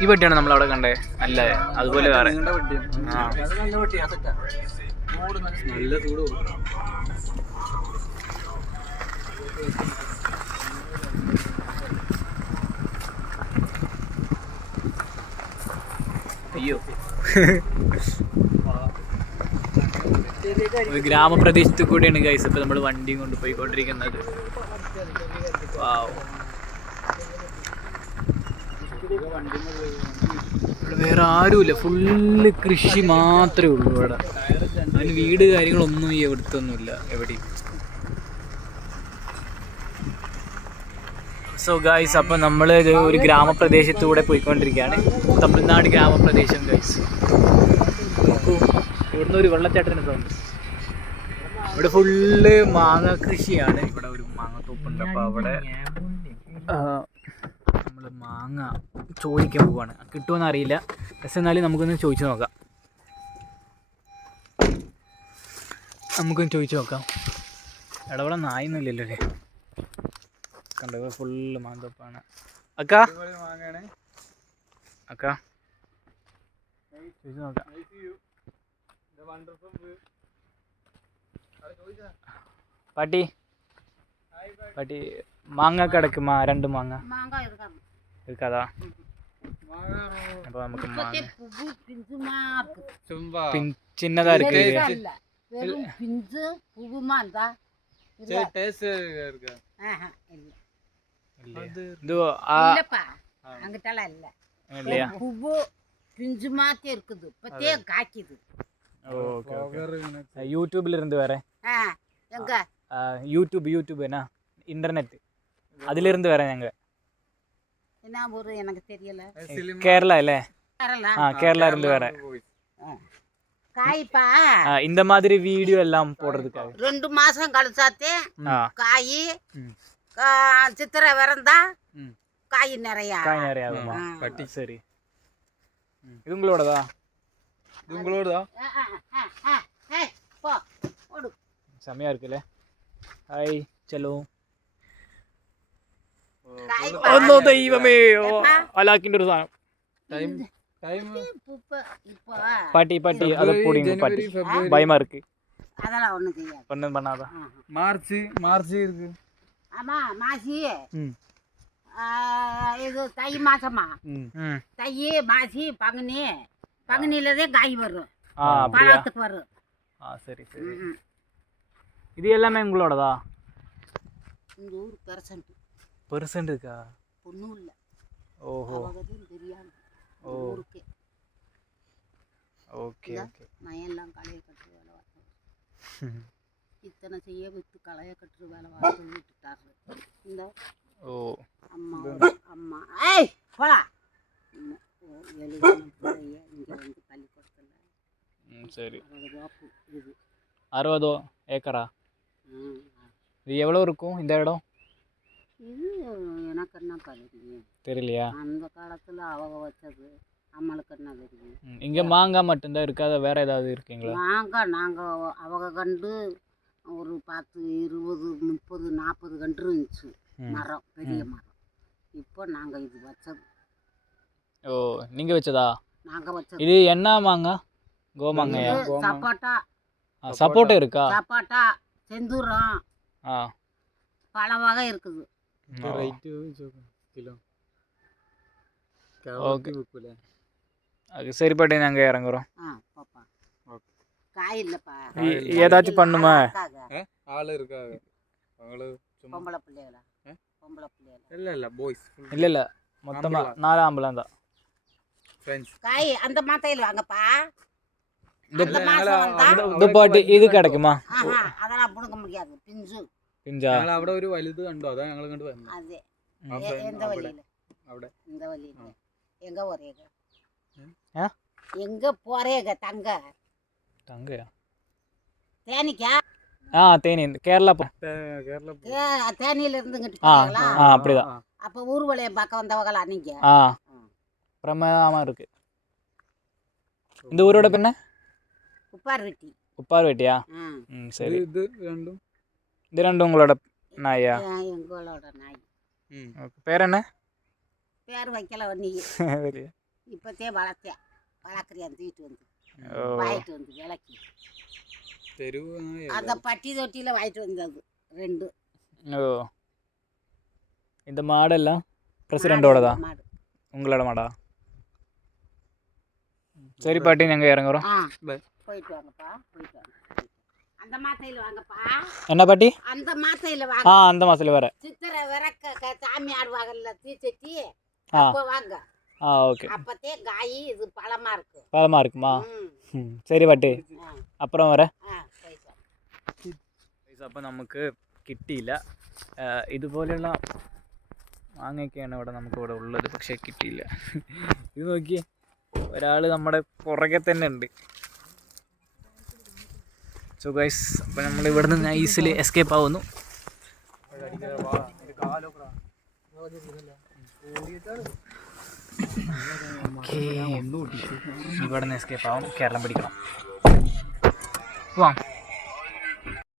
ഈ പട്ടിയാണ് നമ്മളവിടെ കണ്ടേ, നല്ല അതുപോലെ വേറെ നല്ല ചൂട്. അയ്യോ ഒരു ഗ്രാമപ്രദേശത്ത് കൂടെയാണ് ഗൈസ് ഇപ്പൊ നമ്മൾ വണ്ടിയും കൊണ്ട് പോയിക്കൊണ്ടിരിക്കുന്നത്. ഇവിടെ വേറെ ആരുമില്ല, ഫുള്ള് കൃഷി മാത്രമേ ഉള്ളൂ ഇവിടെ. അതിന് വീട് കാര്യങ്ങളൊന്നും ഈ എവിടുത്തൊന്നുമില്ല എവിടെയും. സോ ഗൈസ്, അപ്പം നമ്മൾ ഒരു ഗ്രാമപ്രദേശത്തൂടെ പോയിക്കൊണ്ടിരിക്കുകയാണ്. തമിഴ്നാട് ഗ്രാമപ്രദേശം ഗൈസ്. നോക്കൂ, ഇവിടുന്ന് ഒരു വെള്ളച്ചാട്ടത്തിന് സൗണ്ട്. ഇവിടെ ഫുള്ള് മാങ്ങ കൃഷിയാണ്. ഇവിടെ ഒരു മാങ്ങത്തോപ്പുണ്ട്. അപ്പോൾ അവിടെ നമ്മൾ മാങ്ങ ചോദിക്കാൻ പോവാണ്. കിട്ടുമെന്ന് അറിയില്ല, പക്ഷെ എന്നാലും നമുക്കൊന്ന് ചോദിച്ചു നോക്കാം. ഇവിടെ നായൊന്നുമില്ലല്ലോ അല്ലേ? കണ്ടോ, ഫുള്ള് മാങ്ങത്തോപ്പാണ്. അക്ക ചോദിച്ചു നോക്കാം. பாட்டி பாட்டி மாங்காய் கிடைக்குமா? 2 மாங்காய் இருக்காதா? அப்போ நமக்கு சின்னதா இருக்கு. யூடியூப்ல இருந்து வரேன். யூடியூப் என்ன இன்டர்நெட் அதுல இருந்து வரேன். எங்க என்ன ஊரு எனக்கு தெரியல. கேரளா இல்ல? கேரளா இருந்து வரேன். காய்ப்பா இந்த மாதிரி வீடியோ எல்லாம் போடுறதுக்காக 2 மாசம் கழிச்சாத்தே காய் சித்திரை வரந்தா காய் நிறைய ஆகுமா? பட்டி சரி. இது உங்களோடதா? செமையா இருக்குல்ல? Hi Cello. ഒന്നോ ദൈവമേ, അലാക്കിന്റെ ഒരു സാധനം. பாட்டி அதை போடுங்க பாட்டி, பயமா இருக்கு. அதெல்லாம் ஒண்ணும் பண்ணாத. மார்ச் இருக்கு. ஆமா, மாசி இது தை மாசமா? தை மாசி பங்குனிலதான் காய் வரும், பழத்துக்கு வரும். சரி சரி. இது எல்லாமே உங்களோடதா? இந்த ஊர் பெர்சன்ட் இருக்கா? ஒன்றும் இல்லை. ஓஹோ, தெரியாது ஊருக்கு. Okay okay. மயெல்லாம் களைய கட்டு வேலை பார்த்தோம். இத்தனை செய்ய வித்து களைய கட்டு வேலை பார்த்து விட்டுட்டாரு. இந்த அம்மா ஏய் போடா. 7 பிள்ளைய இங்கே வந்து பள்ளிக்கூடத்தில். சரி. 60 ஏக்கரா? இது எவ்வளோ இருக்கும் இந்த இடம்? இது எனக்கு என்ன தெரியும், தெரியலையா? அந்த காலத்தில் அவங்க வச்சது, நம்மளுக்கு என்ன தெரியும். இங்கே மாங்காய் மட்டும்தான் இருக்காத, வேற ஏதாவது இருக்குங்களா? மாங்காய் நாங்கள் அவங்க கண்டு ஒரு 10, 20, 30, 40 கன்று இருந்துச்சு மரம், பெரிய மரம். இப்போ நாங்கள் இது வச்சது. ஓ, நீங்கள் வச்சதா? நாங்கள் வச்சது. இது என்ன மாங்காய்? கோமாங்காயா? சப்போட்டா. சப்போட்டா இருக்கா? சப்போட்டா, செந்தூரம், பல வகை இருக்குது. சரி பாட்டி, நாங்கள் இறங்குறோம். காய் இல்லைப்பா. ஏதாச்சும் பண்ணுமா? ஆள் இருக்கா? பொம்பளை பிள்ளைகளா? பொம்பளை பிள்ளைகளா? இல்லை பாய்ஸ். இல்லை மொத்தமாக 4 ஆம்பளை தான். காய் அந்த மாத்தையில் வாங்கப்பா. இந்த பாட்டி இது கிடைக்குமா? அதெல்லாம் பிடுங்க முடியாது, പിഞ്ചാ. അവിടെ ഒരു വലുത് കണ്ടോ? അതാ ഞങ്ങൾ കണ്ടു വന്നത്. അതെ, எந்த வழியில? അവിടെ இந்த வழியில. எங்க போறீங்க? எங்க போறீங்க? தங்கயா தேனிக்கா? தேனி, கேரளா. தேனியில இருந்து இங்கிட்டு போறீங்களா? அப்படிதான். அப்ப ஊர்வலையை பார்க்க வந்தவங்களா நீங்க? பிரமாதமா இருக்கு. இந்த ஊரோட பேர் என்ன? உப்பார்வெட்டி. உப்பார்வெட்டியா? சரி ഇത് രണ്ടും இது ரெண்டும் உங்களோட நாயா எங்களோட நாய். பேர் என்ன பேர் வைக்கல நீ இப்போத்தே வளர்க்குறியான் தூக்கிட்டு வந்து வாங்கிட்டு வந்து விலைக்கு തെരുവ് നായ அந்த பட்டி தொட்டியில் வாங்கிட்டு வந்தது 2. ஓ இந்த மாடெல்லாம் பிரசிடெண்டோடதா மாடு. உங்களோட மாடா சரி பாட்டி நாங்கள் இறங்குறோம் போயிட்டு வாங்கப்பா போயிட்டு வாங்க. அந்த மாத்தையில் வாங்கப்பா. என்ன பாட்டி அந்த மாத்தையில் ஆ வாங்க. அந்த மாதத்தில் வர சித்திரை விறக்க சாமி ஆடுவாங்கல்ல தீச்சட்டி ஆ அப்போ வாங்க. ஆ ஓகே அப்போத்தே காய் இது பழமாக இருக்கும். பழமாக இருக்குமா ம் சரி பாட்டி ആ அப்புறம் வர പോയിട്ട് വാ. അപ്പോൾ നമുക്ക് കിട്ടിയില്ല ഇതുപോലെയുള്ള മാങ്ങയൊക്കെയാണ് ഇവിടെ നമുക്കിവിടെ ഉള്ളത് പക്ഷേ കിട്ടിയില്ല ഇത് നോക്കിയേ ഒരാൾ നമ്മുടെ പുറകെ തന്നെ ഉണ്ട് സോ ഗൈസ് അപ്പോൾ നമ്മൾ ഇവിടെ നിന്ന് നൈസിൽ എസ്കേപ്പ് ആവുന്നു ഇവിടെ നിന്ന് എസ്കേപ്പ് ആവും കേരളം പിടിക്കണം പോവാം